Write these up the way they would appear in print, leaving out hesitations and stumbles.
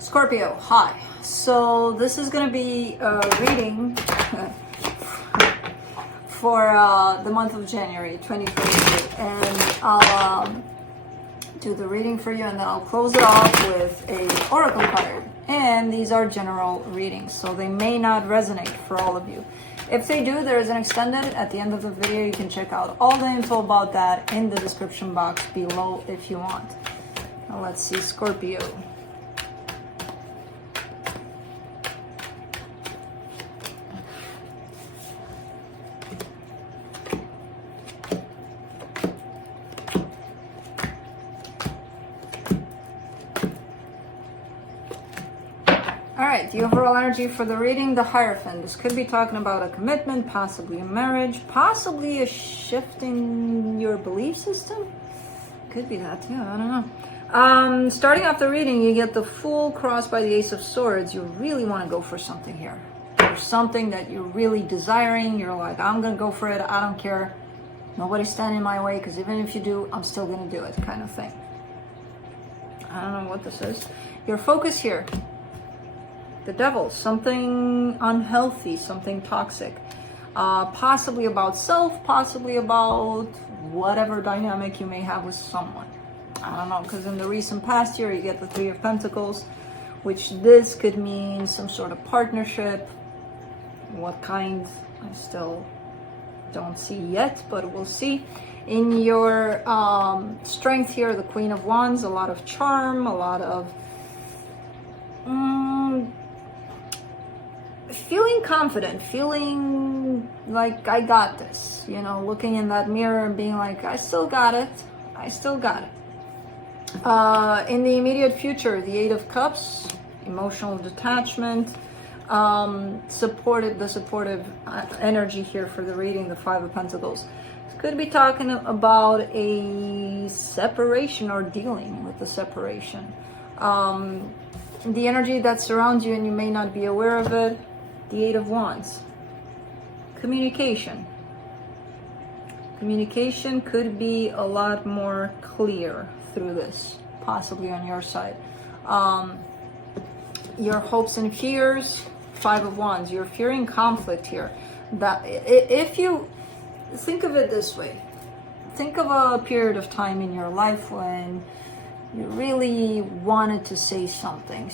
Scorpio, hi. So this is going to be a reading for the month of January 2022, and I'll do the reading for you, and then I'll close it off with a oracle card. And these are general readings, so they may not resonate for all of you. If they do, there is an extended at the end of the video. You can check out all the info about that in the description box below if you want. Now let's see, Scorpio. Alright, the overall energy for the reading, the Hierophant. This could be talking about a commitment, possibly a marriage, possibly a shift in your belief system. Could be that too, I don't know. Starting off the reading, you get the Fool crossed by the Ace of Swords. You really want to go for something here. There's something that you're really desiring. You're like, I'm going to go for it. I don't care. Nobody's standing in my way, because even if you do, I'm still going to do it, kind of thing. I don't know what this is. Your focus here. The Devil, something unhealthy, something toxic, possibly about self, possibly about whatever dynamic you may have with someone. I don't know, because in the recent past year you get the Three of Pentacles, which this could mean some sort of partnership. What kind, I still don't see yet, but we'll see. In your strength here, the Queen of Wands, a lot of charm, a lot of feeling confident, feeling like I got this, you know, looking in that mirror and being like, I still got it, I still got it. In the immediate future, the Eight of Cups, emotional detachment, the supportive energy here for the reading, the Five of Pentacles. This could be talking about a separation or dealing with the separation. The energy that surrounds you and you may not be aware of it. The Eight of Wands. Communication. Communication could be a lot more clear through this, possibly on your side. Your hopes and fears. Five of Wands. You're fearing conflict here. That if you think of it this way, think of a period of time in your life when you really wanted to say something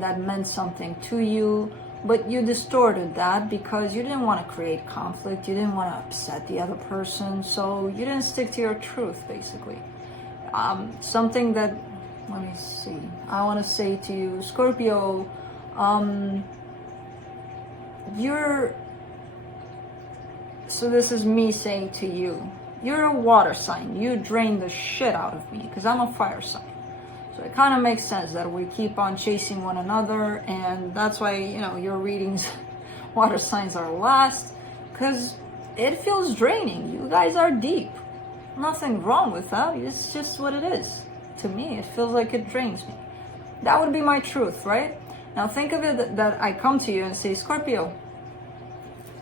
that meant something to you, but you distorted that because you didn't want to create conflict, you didn't want to upset the other person, so you didn't stick to your truth, basically. Something that, let me see, I want to say to you, Scorpio, so this is me saying to you, you're a water sign. You drain the shit out of me because I'm a fire sign. So it kind of makes sense that we keep on chasing one another, and that's why, you know, your readings, water signs are last, because it feels draining. You guys are deep. Nothing wrong with that. It's just what it is. To me, it feels like it drains me. That would be my truth, right? Now think of it that I come to you and say, Scorpio,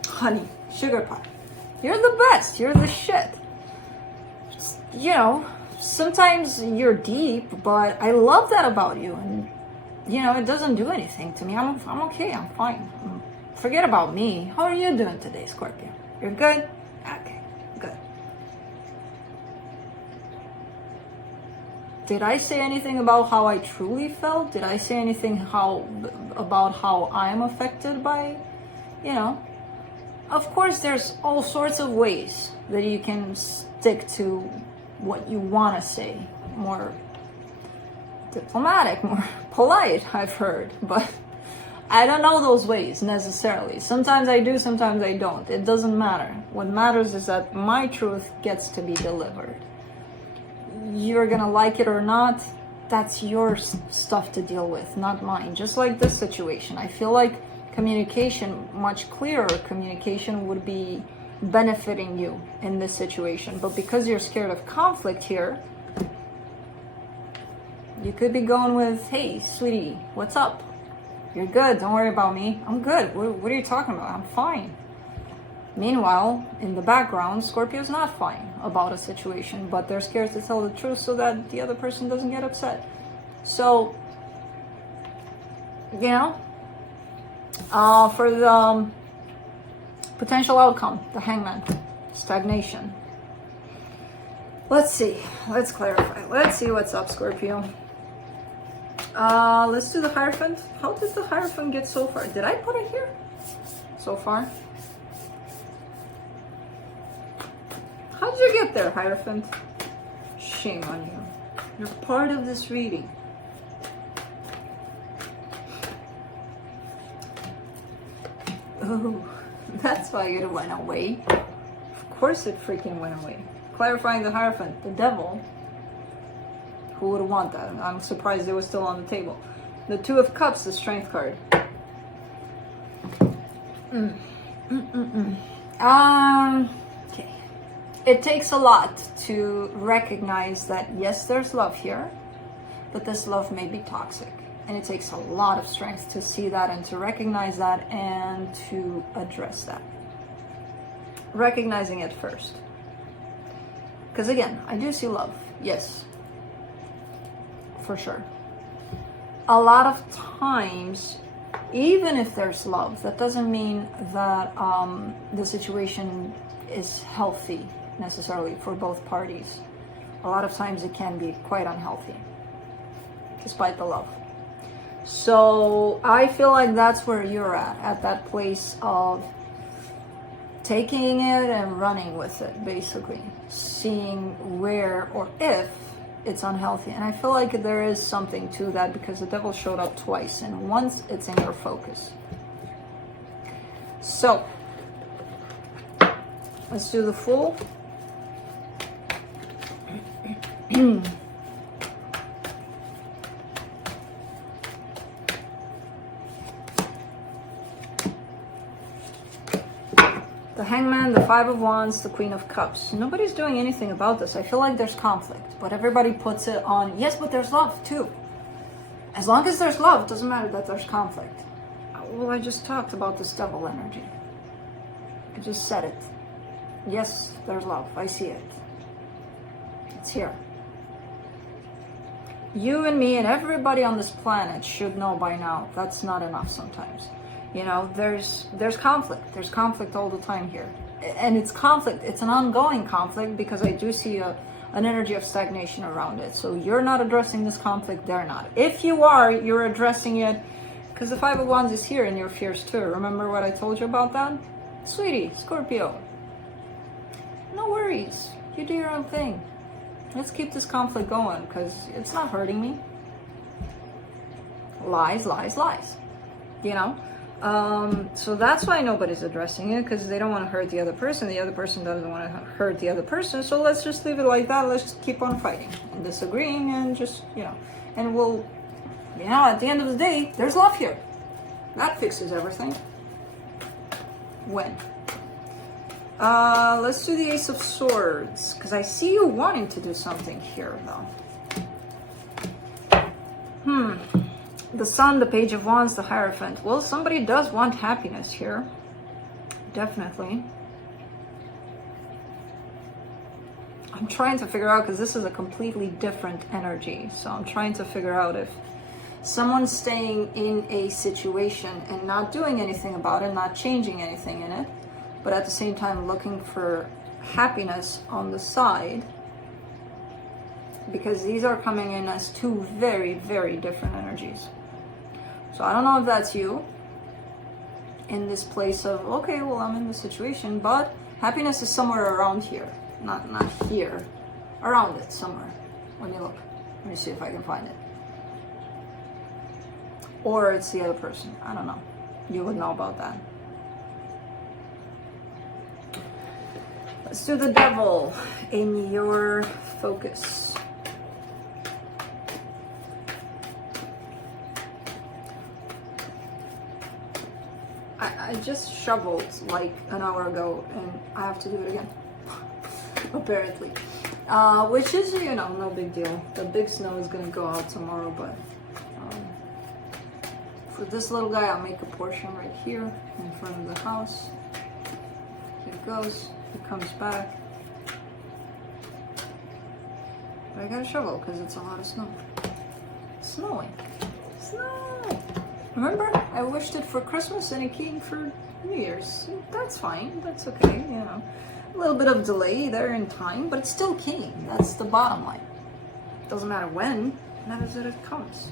honey, sugar pie, you're the best. You're the shit. You know, sometimes you're deep, but I love that about you, and you know, it doesn't do anything to me. I'm okay, I'm fine. Forget about me. How are you doing today, Scorpio? You're good? Okay, good. Did I say anything about how I truly felt? Did I say anything about how I'm affected by, you know? Of course, there's all sorts of ways that you can stick to what you want to say, more diplomatic, more polite, I've heard, but I don't know those ways necessarily. Sometimes I do, sometimes I don't. It doesn't matter. What matters is that my truth gets to be delivered. You're gonna like it or not, that's your stuff to deal with, not mine. Just like this situation, I feel like communication, much clearer communication, would be benefiting you in this situation, but because you're scared of conflict here, you could be going with, hey sweetie, what's up? You're good, don't worry about me, I'm good. What are you talking about? I'm fine. Meanwhile, in the background, Scorpio's not fine about a situation, but they're scared to tell the truth so that the other person doesn't get upset. So you know, for the potential outcome, the Hangman, stagnation. Let's see. Let's clarify. Let's see what's up, Scorpio. Let's do the Hierophant. How did the Hierophant get so far? Did I put it here? So far? How did you get there, Hierophant? Shame on you. You're part of this reading. Oh, that's why it went away. Of course it freaking went away. Clarifying the Hierophant, the devil. Who would want that? I'm surprised it was still on the table. The Two of Cups, the Strength card. Okay. It takes a lot to recognize that, yes, there's love here, but this love may be toxic. And it takes a lot of strength to see that and to recognize that and to address that. Recognizing it first. Because again, I do see love. Yes. For sure. A lot of times, even if there's love, that doesn't mean that the situation is healthy necessarily for both parties. A lot of times it can be quite unhealthy, despite the love. So I feel like that's where you're at that place of taking it and running with it, basically. Seeing where or if it's unhealthy. And I feel like there is something to that because the devil showed up twice, and once it's in your focus. So let's do the Fool. The Hangman, the Five of Wands, the Queen of Cups. Nobody's doing anything about this. I feel like there's conflict, but everybody puts it on, yes, but there's love too. As long as there's love, it doesn't matter that there's conflict. Well, I just talked about this devil energy. I just said it. Yes, there's love. I see it. It's here. You and me and everybody on this planet should know by now that's not enough sometimes. You know, there's conflict. There's conflict all the time here. And it's conflict. It's an ongoing conflict because I do see an energy of stagnation around it. So you're not addressing this conflict, they're not. If you are, you're addressing it because the Five of Wands is here in your fears too. Remember what I told you about that? Sweetie, Scorpio. No worries. You do your own thing. Let's keep this conflict going because it's not hurting me. Lies, lies, lies. You know? So that's why nobody's addressing it, because they don't want to hurt the other person. The other person doesn't want to hurt the other person. So let's just leave it like that. Let's just keep on fighting and disagreeing and just, you know, and we'll, you know, at the end of the day, there's love here. That fixes everything. When? Let's do the Ace of Swords, because I see you wanting to do something here, though. The Sun, the Page of Wands, the Hierophant. Well, somebody does want happiness here. Definitely. I'm trying to figure out, because this is a completely different energy. So I'm trying to figure out if someone's staying in a situation and not doing anything about it, not changing anything in it, but at the same time looking for happiness on the side. Because these are coming in as two very, very different energies. So I don't know if that's you in this place of, okay, well, I'm in this situation, but happiness is somewhere around here. Not here. Around it, somewhere. When you look. Let me see if I can find it. Or it's the other person. I don't know. You would know about that. Let's do the Devil in your focus. I just shoveled like an hour ago and I have to do it again. Apparently. Which is, you know, no big deal. The big snow is gonna go out tomorrow, but for this little guy, I'll make a portion right here in front of the house. Here it goes. It comes back. But I gotta shovel because it's a lot of snow. It's snowing. Snow! Remember, I wished it for Christmas and it came for New Year's. That's fine. That's okay, you know. A little bit of delay there in time, but it still came. That's the bottom line. Doesn't matter when, matters that it comes.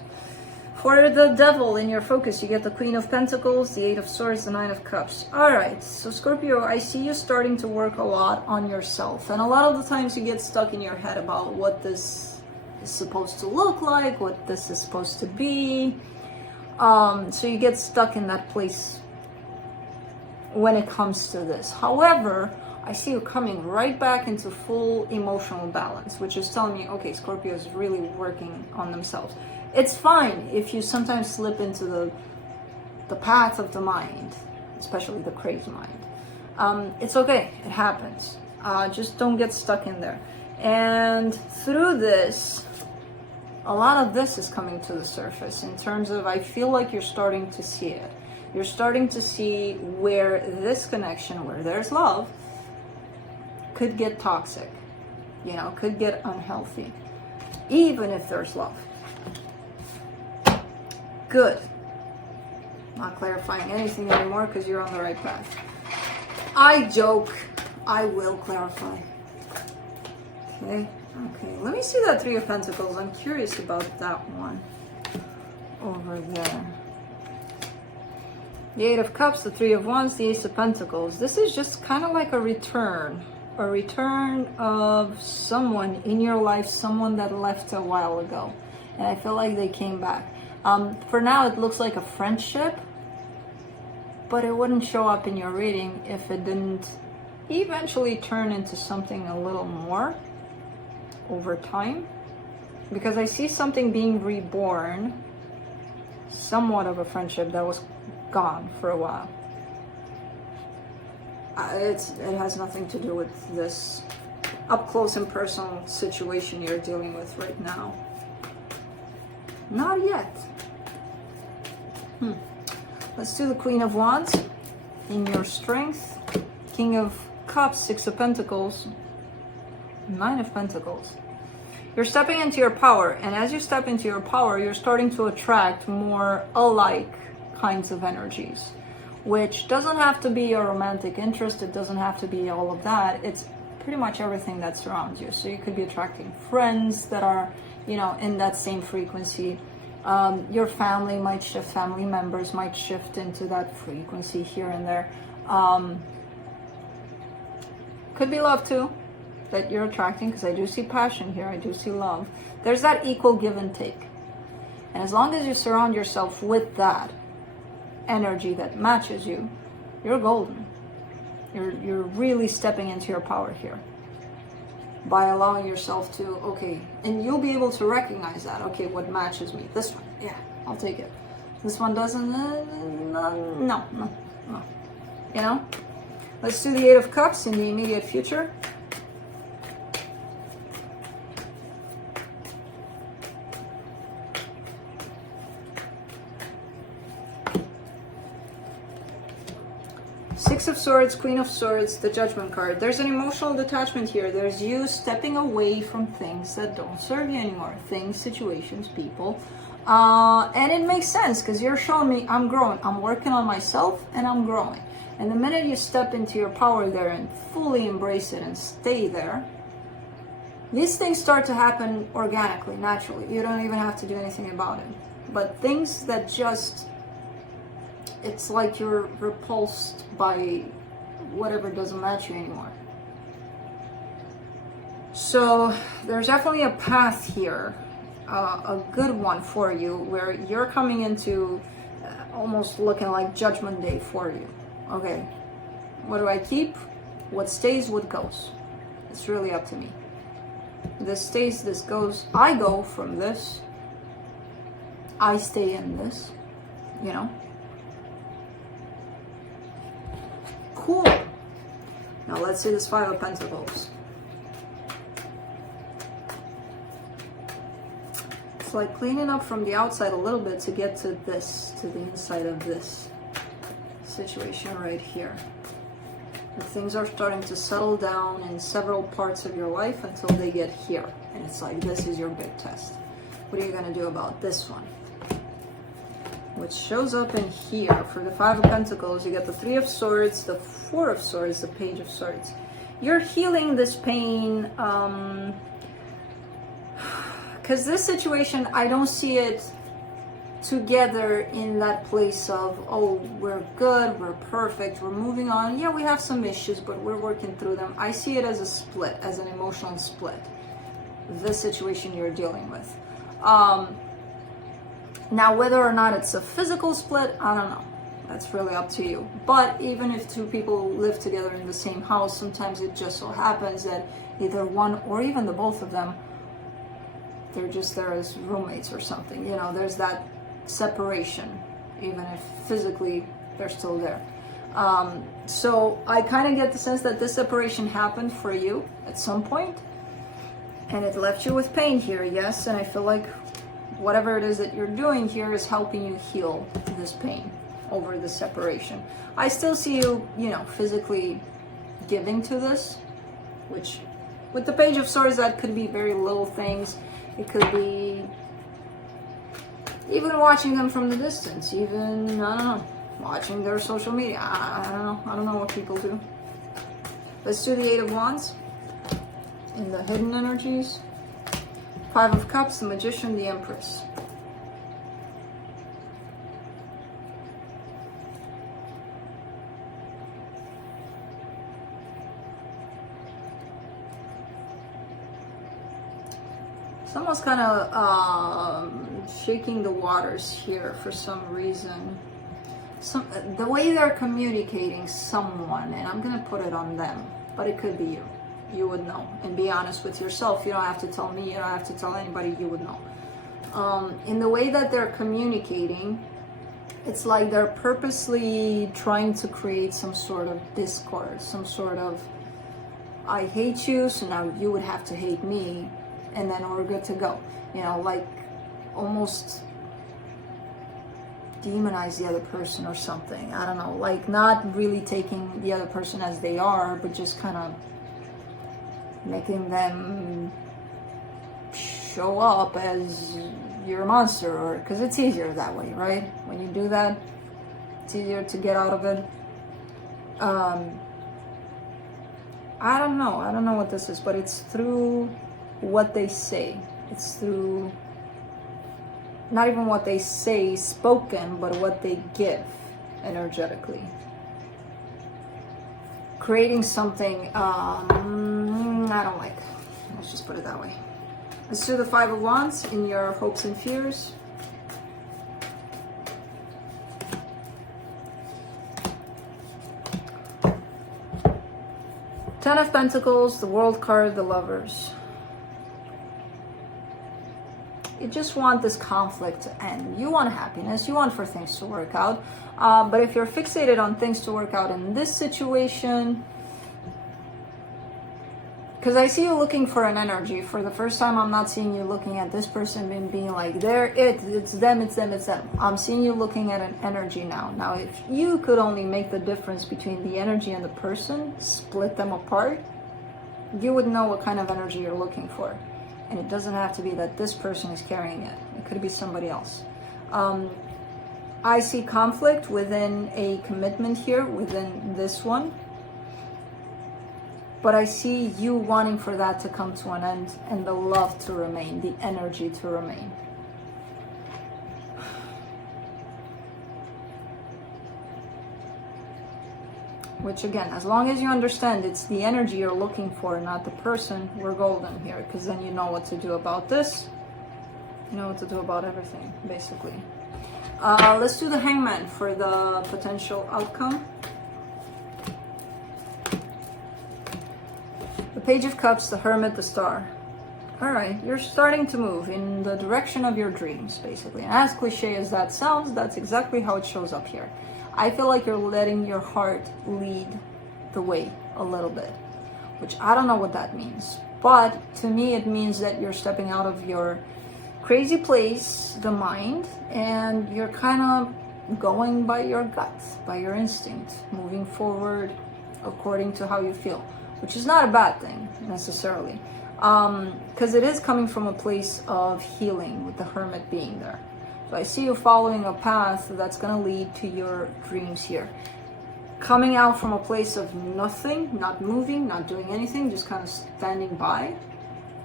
For the devil in your focus, you get the Queen of Pentacles, the Eight of Swords, the Nine of Cups. All right, so Scorpio, I see you starting to work a lot on yourself. And a lot of the times you get stuck in your head about what this is supposed to look like, what this is supposed to be. So you get stuck in that place when it comes to this. However, I see you coming right back into full emotional balance, which is telling me, okay, Scorpio is really working on themselves. It's fine if you sometimes slip into the path of the mind, especially the crazed mind. It's okay, it happens. Just don't get stuck in there. And through this, a lot of this is coming to the surface in terms of, I feel like you're starting to see it. You're starting to see where this connection, where there's love, could get toxic, you know, could get unhealthy, even if there's love. Good. Not clarifying anything anymore because you're on the right path. I joke. I will clarify. Okay. Okay. Let me see that Three of Pentacles. I'm curious about that one over there. The Eight of Cups, the Three of Wands, the Ace of Pentacles. This is just kind of like a return of someone in your life, someone that left a while ago. And I feel like they came back. For now, it looks like a friendship, but it wouldn't show up in your reading if it didn't eventually turn into something a little more over time. Because I see something being reborn, somewhat of a friendship that was gone for a while. It has nothing to do with this up close and personal situation you're dealing with right now. Not yet. Let's do the Queen of Wands in your strength. King of Cups, Six of Pentacles, Nine of Pentacles. You're stepping into your power, and as you step into your power, you're starting to attract more alike kinds of energies, which doesn't have to be a romantic interest. It doesn't have to be all of that. It's pretty much everything that surrounds you. So you could be attracting friends that are, you know, in that same frequency. Your family might shift, family members might shift into that frequency here and there. Could be love too that you're attracting, because I do see passion here, I do see love. There's that equal give and take. And as long as you surround yourself with that energy that matches you, you're golden. You're really stepping into your power here by allowing yourself to, okay, and you'll be able to recognize that, okay, what matches me? This one, yeah, I'll take it. This one doesn't, no. You know? Let's do the Eight of Cups in the immediate future. Six of Swords, Queen of Swords, the Judgment card. There's an emotional detachment here. There's you stepping away from things that don't serve you anymore. Things, situations, people. And it makes sense because you're showing me I'm growing. I'm working on myself and I'm growing. And the minute you step into your power there and fully embrace it and stay there, these things start to happen organically, naturally. You don't even have to do anything about it. But things that just, it's like you're repulsed by whatever doesn't match you anymore. So there's definitely a path here, a good one for you, where you're coming into almost looking like Judgment Day for you. Okay, what do I keep? What stays, what goes? It's really up to me. This stays, this goes. I go from this. I stay in this, you know? Cool. Now let's see this Five of Pentacles. It's like cleaning up from the outside a little bit to get to this, to the inside of this situation right here. And things are starting to settle down in several parts of your life until they get here. And it's like, this is your big test. What are you going to do about this one? which shows up in here for the Five of Pentacles. You get the Three of Swords, the Four of Swords, the Page of Swords. You're healing this pain, because this situation, I don't see it together in that place of, oh, we're good, we're perfect, we're moving on. Yeah, we have some issues, but we're working through them. I see it as a split, as an emotional split, this situation you're dealing with. Now, whether or not it's a physical split, I don't know. That's really up to you. But even if two people live together in the same house, sometimes it just so happens that either one or even the both of them, they're just there as roommates or something. You know, there's that separation, even if physically they're still there. So I kind of get the sense that this separation happened for you at some point, and it left you with pain here, yes, and I feel like whatever it is that you're doing here is helping you heal this pain over the separation. I still see you, you know, physically giving to this, which with the Page of Swords, that could be very little things. It could be even watching them from the distance, even, I don't know, watching their social media. I don't know what people do. Let's do the Eight of Wands in the hidden energies. Five of Cups, the Magician, the Empress. Someone's kind of shaking the waters here for some reason. The way they're communicating someone, and I'm gonna put it on them, but it could be you. You would know, and be honest with yourself. You don't have to tell me, you don't have to tell anybody, you would know. In the way that they're communicating, it's like they're purposely trying to create some sort of discord, some sort of, I hate you, so now you would have to hate me, and then we're good to go. You know, like almost demonize the other person or something. I don't know, like not really taking the other person as they are, but just kind of making them show up as you're a monster, or because it's easier that way, right? When you do that, it's easier to get out of it. I don't know what this is, but it's through what they say. It's through not even what they say spoken, but what they give energetically. Creating something I don't like. Let's just put it that way. Let's do the Five of Wands in your hopes and fears. Ten of Pentacles, the World card, the Lovers. You just want this conflict to end. You want happiness. You want for things to work out. But if you're fixated on things to work out in this situation, because I see you looking for an energy. For the first time, I'm not seeing you looking at this person and being like, it's them, it's them, it's them. I'm seeing you looking at an energy now. Now, if you could only make the difference between the energy and the person, split them apart, you would know what kind of energy you're looking for. And it doesn't have to be that this person is carrying it. It could be somebody else. I see conflict within a commitment here, within this one. But I see you wanting for that to come to an end and the love to remain, the energy to remain. Which again, as long as you understand it's the energy you're looking for, not the person, we're golden here. Because then you know what to do about this. You know what to do about everything, basically. Let's do the Hangman for the potential outcome. The Page of Cups, the Hermit, the Star. Alright, you're starting to move in the direction of your dreams, basically. And as cliche as that sounds, that's exactly how it shows up here. I feel like you're letting your heart lead the way a little bit, which I don't know what that means. But to me, it means that you're stepping out of your crazy place, the mind, and you're kind of going by your gut, by your instinct, moving forward according to how you feel, which is not a bad thing necessarily, because it is coming from a place of healing with the Hermit being there. So I see you following a path that's going to lead to your dreams here. Coming out from a place of nothing, not moving, not doing anything, just kind of standing by,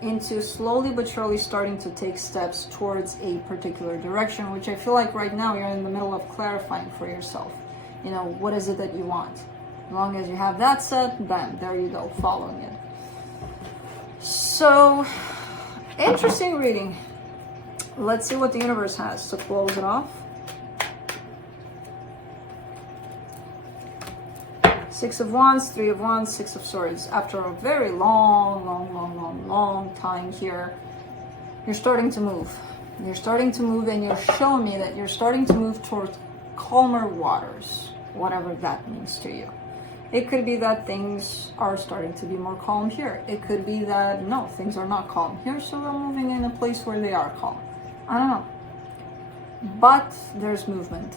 into slowly but surely starting to take steps towards a particular direction, which I feel like right now you're in the middle of clarifying for yourself. You know, what is it that you want? As long as you have that set, bam, there you go, following it. So, interesting reading. Let's see what the universe has to close it off. Six of Wands, Three of Wands, Six of Swords. After a very long time here, you're starting to move. You're starting to move, and you're showing me that you're starting to move towards calmer waters, whatever that means to you. It could be that things are starting to be more calm here. It could be that, no, things are not calm here, so we're moving in a place where they are calm. I don't know. But there's movement.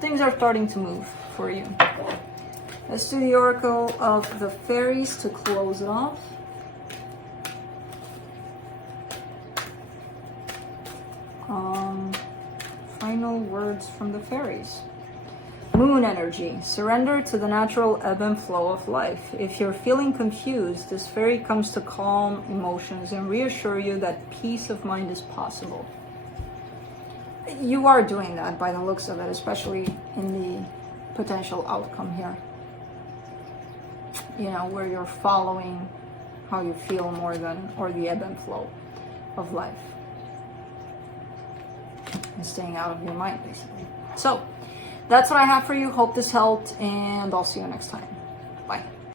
Things are starting to move for you. Let's do the Oracle of the Fairies to close it off. Final words from the fairies. Moon energy. Surrender to the natural ebb and flow of life. If you're feeling confused, this fairy comes to calm emotions and reassure you that peace of mind is possible. You are doing that by the looks of it, especially in the potential outcome here. You know, where you're following how you feel more than, or the ebb and flow of life. And staying out of your mind, basically. So, that's what I have for you. Hope this helped, and I'll see you next time. Bye.